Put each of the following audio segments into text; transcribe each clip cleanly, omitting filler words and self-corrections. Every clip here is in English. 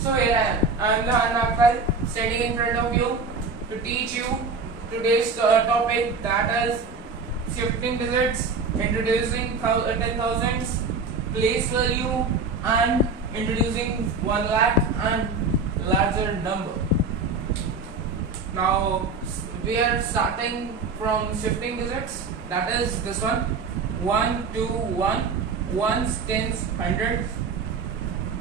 So here I am Lahan Nagpal, standing in front of you to teach you today's topic, that is shifting digits, introducing 10,000s, place value, and introducing 1 lakh and larger number. Now we are starting from shifting digits, that is this one, 1 2 1, ones, tens, hundreds,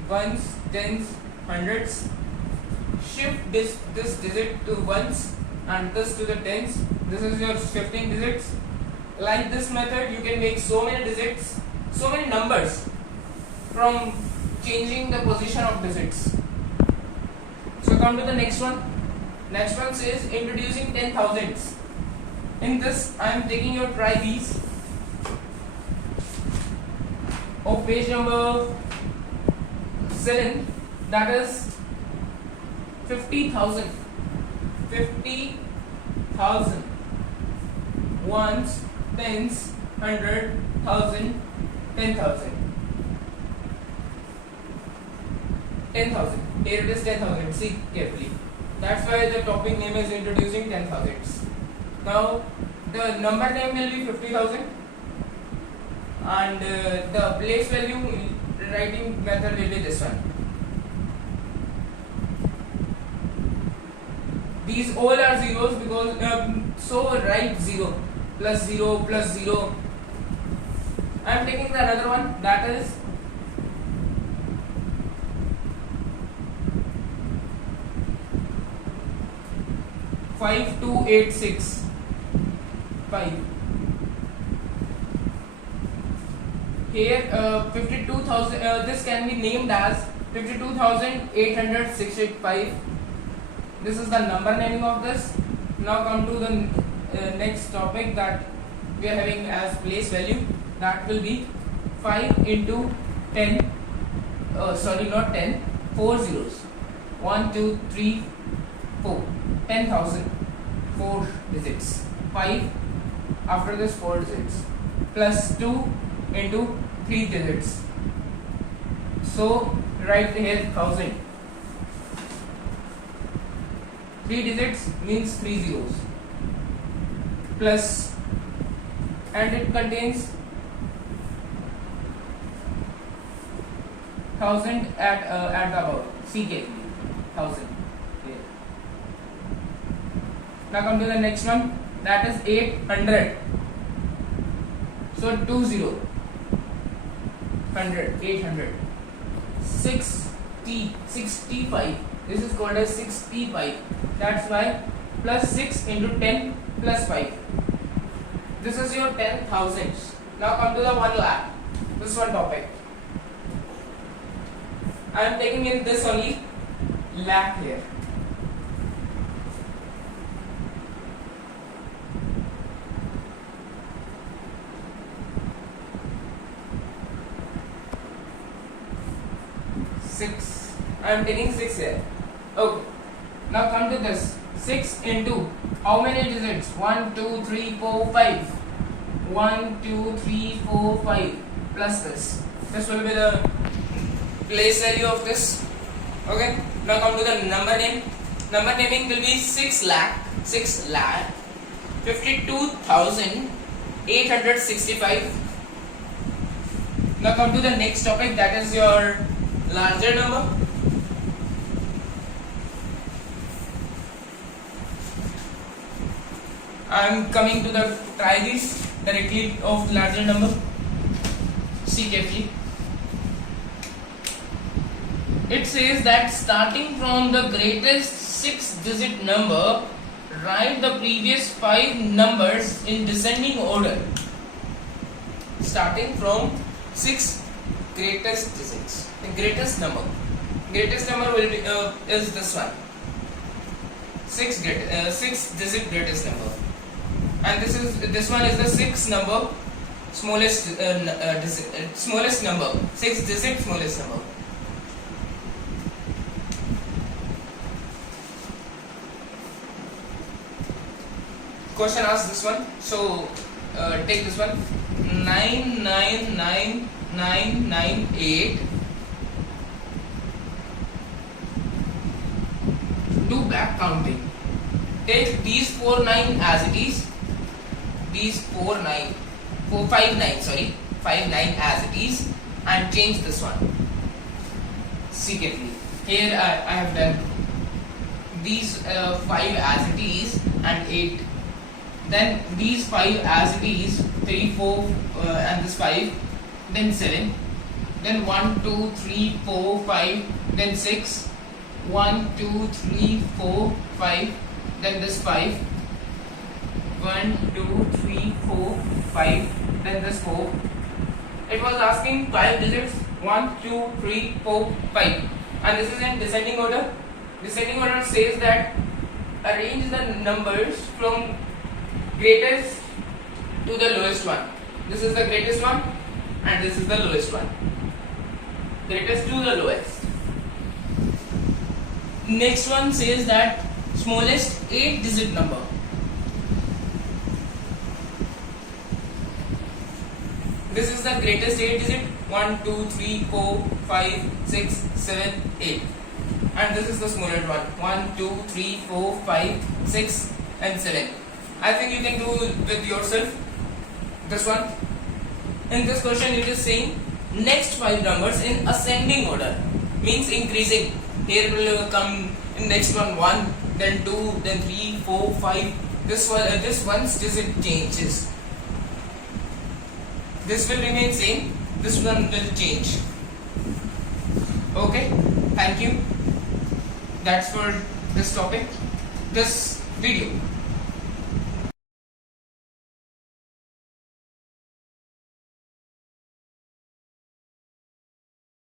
ones, tens, hundreds. Shift this digit to ones and this to the tens. This is your shifting digits. Like this method, you can make so many digits, so many numbers from changing the position of digits. So come to the next one. Next one says introducing 10,000s. In this, I am taking your try these of page number 7, that is 50,000. 50,000. Ones, tens, 100, 1,000, 10,000. 10,000. Here it is 10,000. See carefully. That's why the topic name is introducing 10,000s. Now the number name will be 50,000 and the place value writing method will be this one. These all are zeros because so write 0 plus 0 plus 0. I am taking the another one, that is 5286. 5. Here 52,000. This can be named as 52,865. This is the number naming of this. Now come to the next topic that we are having as place value. That will be 5 into 10. Sorry, not 10. 4 zeros. 1, 2, 3, 4. 10,000. 4 digits. 5. After this 4 digits. Plus 2 into 3 digits. So write here 1,000. 3 digits means 3 zeros. Plus, and it contains 1,000 at the above. See carefully. 1,000. Here. Now come to the next one. That is 800. So 20. 100. 800. 65. This is called as 65. That's why plus 6 into 10 plus 5. This is your 10,000s. Now come to the 1 lakh. This one topic. I am taking in this only lakh here. I am taking 6 here. Okay. Now come to this. 6 into how many digits? 1, 2, 3, 4, 5. 1, 2, 3, 4, 5. Plus this. This will be the place value of this. Okay. Now come to the number name. Number naming will be 6 lakh. 6 lakh. 52,865. Now come to the next topic, that is your larger number. I am coming to the try this directly of larger number. See carefully. It says that starting from the greatest 6-digit number, write the previous 5 numbers in descending order. Starting from 6 greatest digits. The greatest number. Greatest number will be is this one. 6-digit greatest number. And this one is the 6th number, smallest smallest number, 6-digit smallest number. Question asks this one. So take this one. 99998 do back counting. Take these 4 9 as it is, these 5 9 as it is, and change this one. See carefully. Here I have done these 5 as it is and 8. Then these 5 as it is, 3, 4 and this 5, then 7. Then 1, 2, 3, 4, 5, then 6. 1, 2, 3, 4, 5, then this 5. 1, 2, 3, 4, 5, then this 4. It was asking 5 digits, 1, 2, 3, 4, 5, and this is in descending order. Descending order says that arrange the numbers from greatest to the lowest one. This is the greatest one and this is the lowest one. Greatest to the lowest. Next one says that smallest 8 digit number. This is the greatest 8 digit, 1, 2, 3, 4, 5, 6, 7, 8. And this is the smallest one, 1, 2, 3, 4, 5, 6 and 7. I think you can do with yourself this one. In this question it is saying next 5 numbers in ascending order, means increasing. Here will come in next one 1, then 2, then 3, 4, 5. This one's digit changes. This will remain same, this one will change. Okay, thank you. That's for this topic, this video.